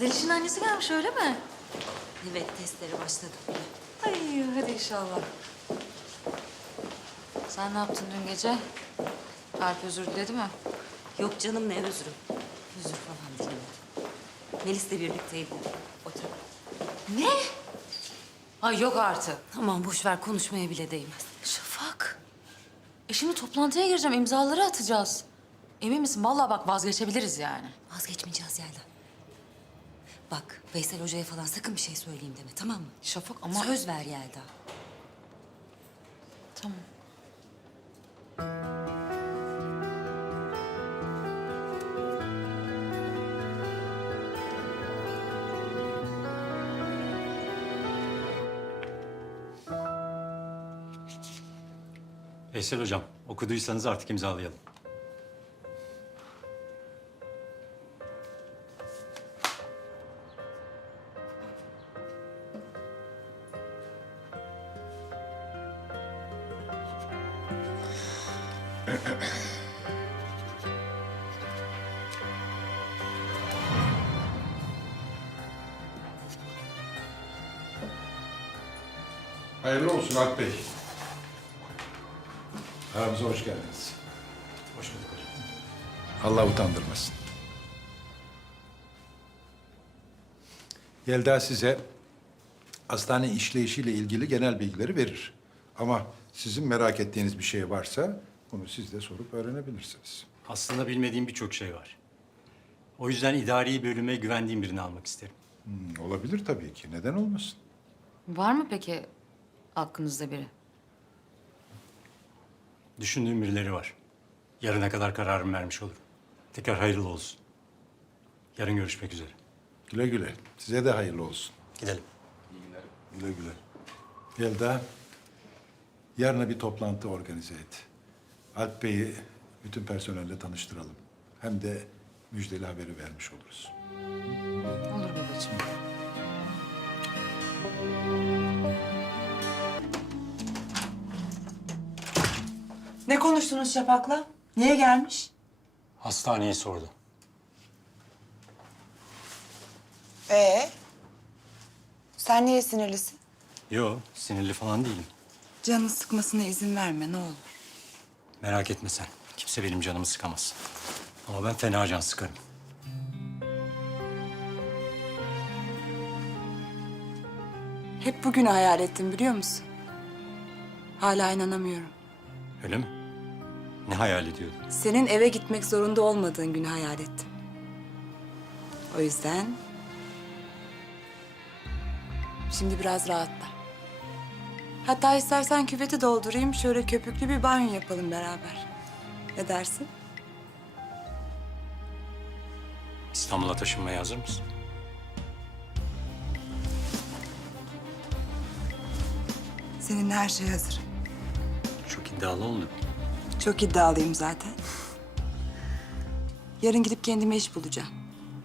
Zeliş'in annesi gelmiş öyle mi? Evet testleri başladı. Ay hadi inşallah. Sen ne yaptın dün gece? Alp özür diledi mi? Yok canım ne özürüm. Özür falan dilemedim. Melis'le birlikteydi. Otur. Ne? Ay yok artık. Aman boş ver konuşmaya bile değmez. Şafak. E şimdi toplantıya gireceğim, imzaları atacağız. Emin misin? Vallahi bak vazgeçebiliriz yani. Vazgeçmeyeceğiz Yelda. Bak Veysel Hoca'ya falan sakın bir şey söyleyeyim deme tamam mı? Şafak ama... Söz ver Yelda. Tamam. Veysel Hocam, okuduysanız artık imzalayalım. Hayırlı olsun Alp Bey. Aramıza hoş geldiniz. Hoş bulduk hocam. Allah utandırmasın. Yelda size hastane işleyişiyle ilgili genel bilgileri verir. Ama sizin merak ettiğiniz bir şey varsa bunu siz de sorup öğrenebilirsiniz. Aslında bilmediğim birçok şey var. O yüzden idari bölüme güvendiğim birini almak isterim. Hmm, olabilir tabii ki. Neden olmasın? Var mı peki aklınızda biri? Düşündüğüm birileri var. Yarına kadar kararımı vermiş olurum. Tekrar hayırlı olsun. Yarın görüşmek üzere. Güle güle. Size de hayırlı olsun. Gidelim. Güle güle. Yelda, yarına bir toplantı organize et. Alp Bey'i bütün personelle tanıştıralım. Hem de müjdeli haberi vermiş oluruz. Olur babacığım. Ne konuştunuz Şafak'la? Niye gelmiş? Hastaneyi sordu. Ee? Sen niye sinirlisin? Yo, sinirli falan değilim. Canını sıkmasına izin verme ne olur. Merak etme sen. Kimse benim canımı sıkamaz. Ama ben fena can sıkarım. Hep bugünü hayal ettim biliyor musun? Hala inanamıyorum. Öyle mi? Ne hayal ediyordun? Senin eve gitmek zorunda olmadığın günü hayal ettim. O yüzden... Şimdi biraz rahatla. Hatta istersen küveti doldurayım, şöyle köpüklü bir banyo yapalım beraber. Ne dersin? İstanbul'a taşınmaya hazır mısın? Seninle her şey hazır. Çok iddialı oldu. Çok iddialıyım zaten. Yarın gidip kendime iş bulacağım.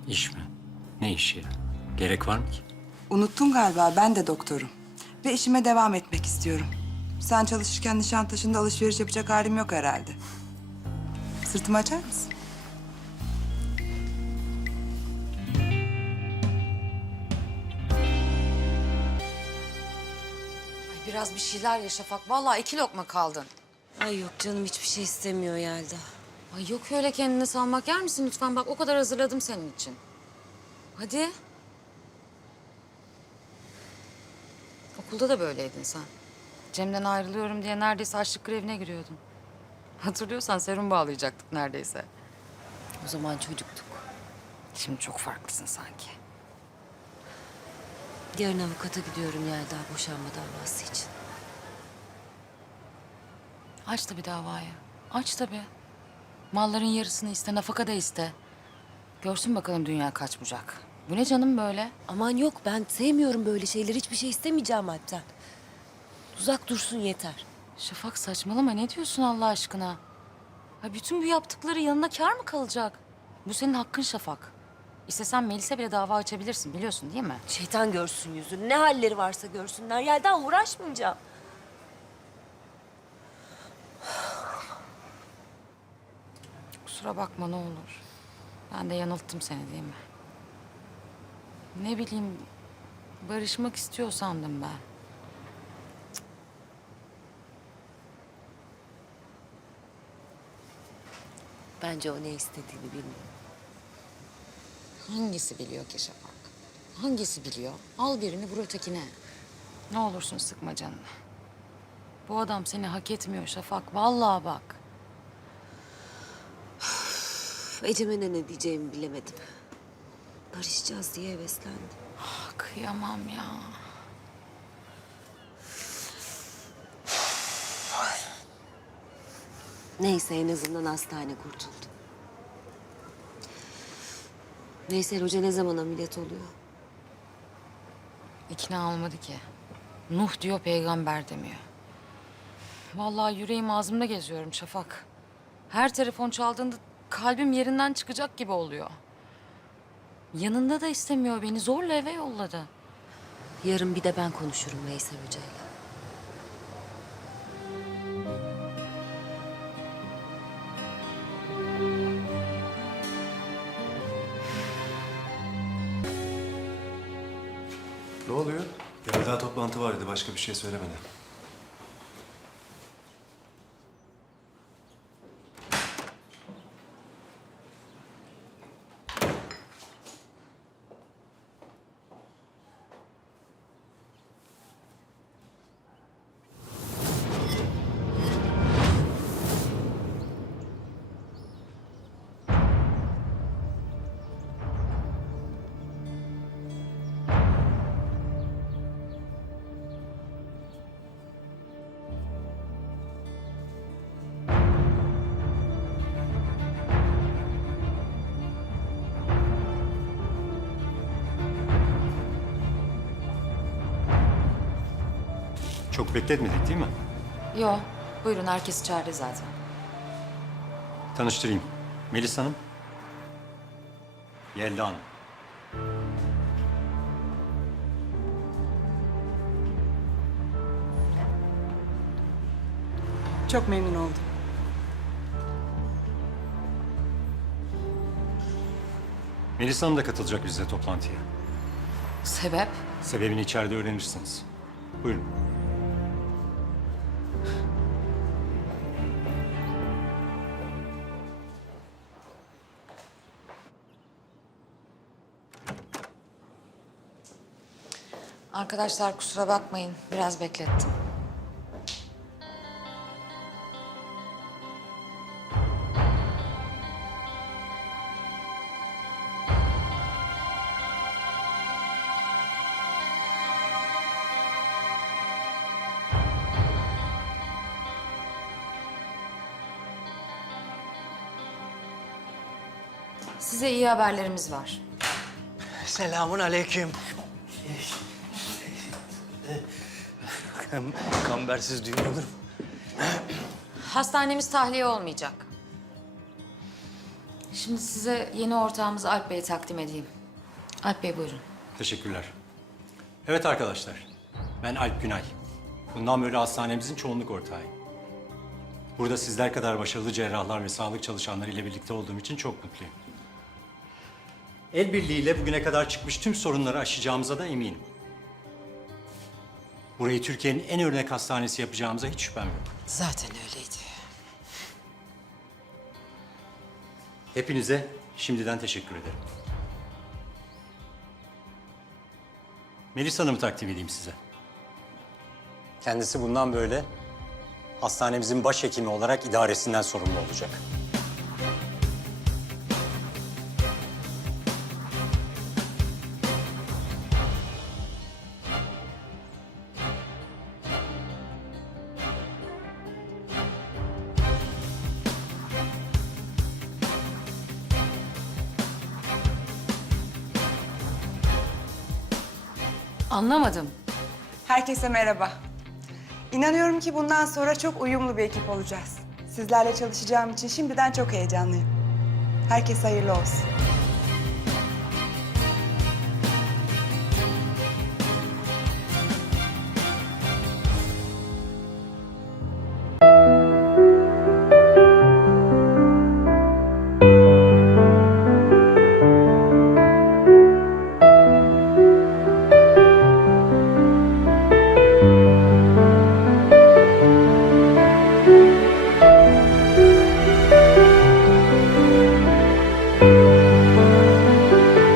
İş mi? Ne işi ya? Gerek var mı ki? Unuttun galiba ben de doktorum. Ve işime devam etmek istiyorum. Sen çalışırken Nişantaşı'nda alışveriş yapacak halim yok herhalde. Sırtımı açar mısın? Ay biraz bir şeyler ya Şafak. Vallahi iki lokma kaldın. Ay yok canım hiçbir şey istemiyor Yelda. Ay yok öyle kendine salmak yer misin lütfen? Bak o kadar hazırladım senin için. Hadi. Okulda da böyleydin sen. Cem'den ayrılıyorum diye neredeyse açlık grevine giriyordun. Hatırlıyorsan serum bağlayacaktık neredeyse. O zaman çocuktuk. Şimdi çok farklısın sanki. Yarın avukata gidiyorum Yelda boşanma davası için. Aç tabii davayı. Aç tabii. Malların yarısını iste, nafaka da iste. Görsün bakalım dünya kaç bucak. Bu ne canım böyle? Aman yok ben sevmiyorum böyle şeyleri. Hiçbir şey istemeyeceğim Alp'ten. Uzak dursun yeter. Şafak saçmalama ne diyorsun Allah aşkına? Ha bütün bu yaptıkları yanına kar mı kalacak? Bu senin hakkın Şafak. İstesen Melis'e bile dava açabilirsin biliyorsun değil mi? Şeytan görsün yüzünü. Ne halleri varsa görsünler. Yelda uğraşmayacağım. Kusura bakma ne olur. Ben de yanılttım seni değil mi? Ne bileyim barışmak istiyor sandım ben. Bence o ne istediğini bilmiyor. Hangisi biliyor ki Şafak? Hangisi biliyor? Al birini vur ötekine. Ne olursun sıkma canını. Bu adam seni hak etmiyor Şafak. Vallahi bak. Üf, Ecem'e de ne diyeceğimi bilemedim. Barışacağız diye heveslendim. Ah, Kıyamam ya. Neyse en azından hastane kurtuldu. Veysel Hoca ne zaman ameliyat oluyor? İkna olmadı ki. Nuh diyor peygamber demiyor. Vallahi yüreğim ağzımda geziyorum Şafak. Her telefon çaldığında kalbim yerinden çıkacak gibi oluyor. Yanında da istemiyor beni. Zorla eve yolladı. Yarın bir de ben konuşurum Veysel Hoca'yla. Ne oluyor? Ya daha toplantı var dedi. Başka bir şey söylemedi. Çok bekletmedik değil mi? Yo, buyurun herkes içeride zaten. Tanıştırayım. Melis Hanım. Yelda Hanım. Çok memnun oldum. Melis Hanım da katılacak bizle toplantıya. Sebep? Sebebini içeride öğrenirsiniz. Buyurun. Arkadaşlar kusura bakmayın. Biraz beklettim. Size iyi haberlerimiz var. Selamun aleyküm. Kam kambersiz düğün olur mu? Hastanemiz tahliye olmayacak. Şimdi size yeni ortağımız Alp Bey'i takdim edeyim. Alp Bey buyurun. Teşekkürler. Evet arkadaşlar. Ben Alp Günay. Bundan böyle hastanemizin çoğunluk ortağıyım. Burada sizler kadar başarılı cerrahlar ve sağlık çalışanları ile birlikte olduğum için çok mutluyum. El birliğiyle bugüne kadar çıkmış tüm sorunları aşacağımıza da eminim. Burayı Türkiye'nin en örnek hastanesi yapacağımıza hiç şüphem yok. Zaten öyleydi. Hepinize şimdiden teşekkür ederim. Melis Hanım'ı takdim edeyim size. Kendisi bundan böyle hastanemizin başhekimi olarak idaresinden sorumlu olacak. Anlamadım. Herkese merhaba. İnanıyorum ki bundan sonra çok uyumlu bir ekip olacağız. Sizlerle çalışacağım için şimdiden çok heyecanlıyım. Herkese hayırlı olsun.